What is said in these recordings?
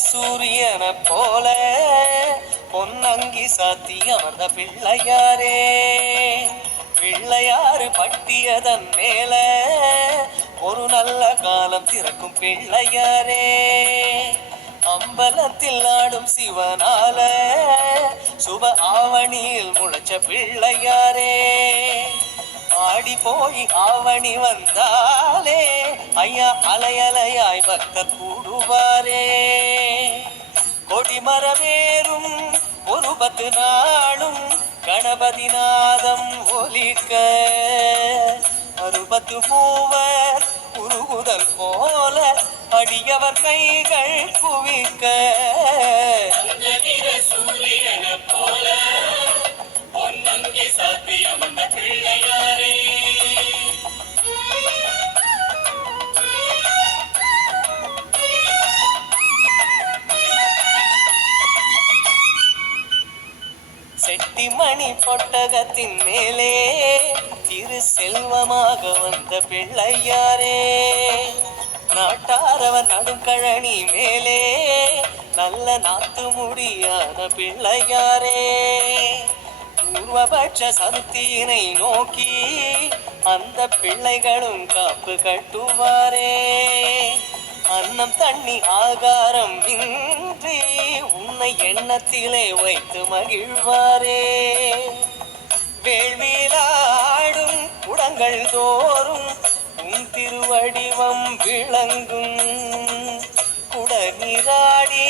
சூரியனை போல பொன்னங்கி சாத்தி அமர்ந்த பிள்ளையாரே, பிள்ளையாறு பட்டியதன் மேல ஒரு நல்ல காலம் திறக்கும் பிள்ளையாரே, அம்பலத்தில் ஆடும் சிவனால சுப ஆவணியில் முளைச்ச பிள்ளையாரே, ஆடி போய் ஆவணி வந்தாலே ஐயா அலையலையாய் பக்தர் கூடுவாரே, கொடிமரமேறும் ஒரு 10 நாளும் கணபதி நாதம் ஒலிக்க, 60 மூவர் உருகுதல் போல அடியவர் கைகள் குவிக்க, சூரியன போல பொன்னங்கி சாத்தி அமர்ந்த பிள்ளையாரே. செட்டிமணி பொட்டகத்தின் மேலே திரு செல்வமாக வந்த பிள்ளையாரே, நாட்டாரவர் நடுங்கழனி மேலே நல்ல நாத்து முடியான பிள்ளையாரே, பூர்வபட்ச சதுர்த்தியினை நோக்கி அந்த பிள்ளைகளும் காப்பு கட்டுவாரே, அன்னம் தண்ணி ஆகாரம் இன்றி உன்னை எண்ணத்திலே வைத்து மகிழ்வாரே, வேள்வியிலாடும் குடங்கள் தோறும் உன் திருவடிவம் விளங்கும், குடநீராடி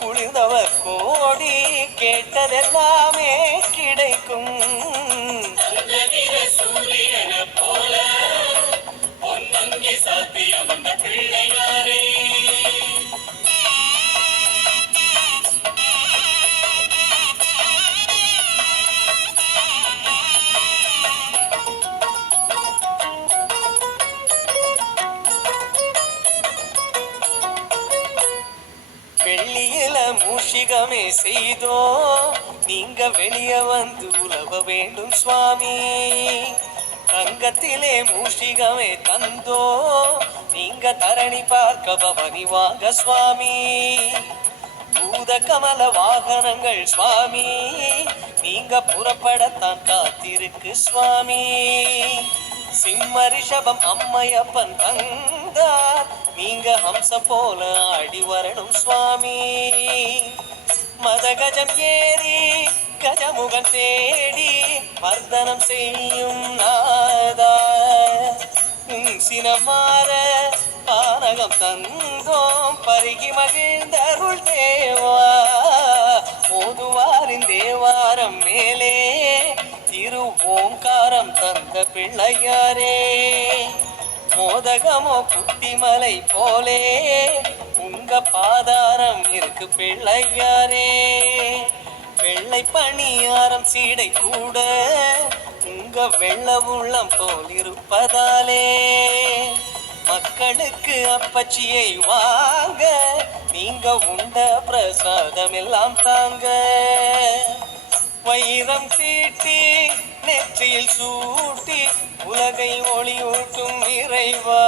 குளிர்ந்தவர் கோடி கேட்டதெல்லாமே கிடைக்கும், சூரியன போல பொன்னங்கி சாத்தி அமர்ந்த பிள்ளையாரே. வெள்ளியில மூஷிகமே செய்தோ நீங்க வெளிய வந்து உலவ வேண்டும் சுவாமி, தங்கத்திலே மூஷிகமே தந்தோ நீங்க தரணி பார்க்க பவனி வாங்க சுவாமி, பூத கமல வாகனங்கள் சுவாமி நீங்க புறப்படத்தான் காத்திருக்கு சுவாமி, சிம்ம ரிஷபம் அம்மையப்பன் தந்தார் நீங்க ஹம்சம் போல ஆடி வரணும் சுவாமி, மதகஜம் ஏறி கஜமுகன் தேடி மர்தனம் செய்யும் நாதா, சினமாற பானகம் தந்தோம் பருகி மகிழ்ந்தருள் தேவா, ஓதுவாரின் தேவாரம் மேலே திரு ஓங்காரம் தந்த பிள்ளையாரே, மோதகமோ குட்டிமலை போலே உங்க பாதாரம் இருக்கு பிள்ளையாரே, வெள்ளை பணியாரம் சீடை கூட உங்க வெள்ள உள்ளம் போல் இருப்பதாலே, மக்களுக்கு அப்பச்சியை வாங்க நீங்க உண்ட பிரசாதம் எல்லாம் தாங்க, வைரம் தீட்டி நெற்றியில் சூட்டி உலகை ஒளியூட்டும் இறைவா,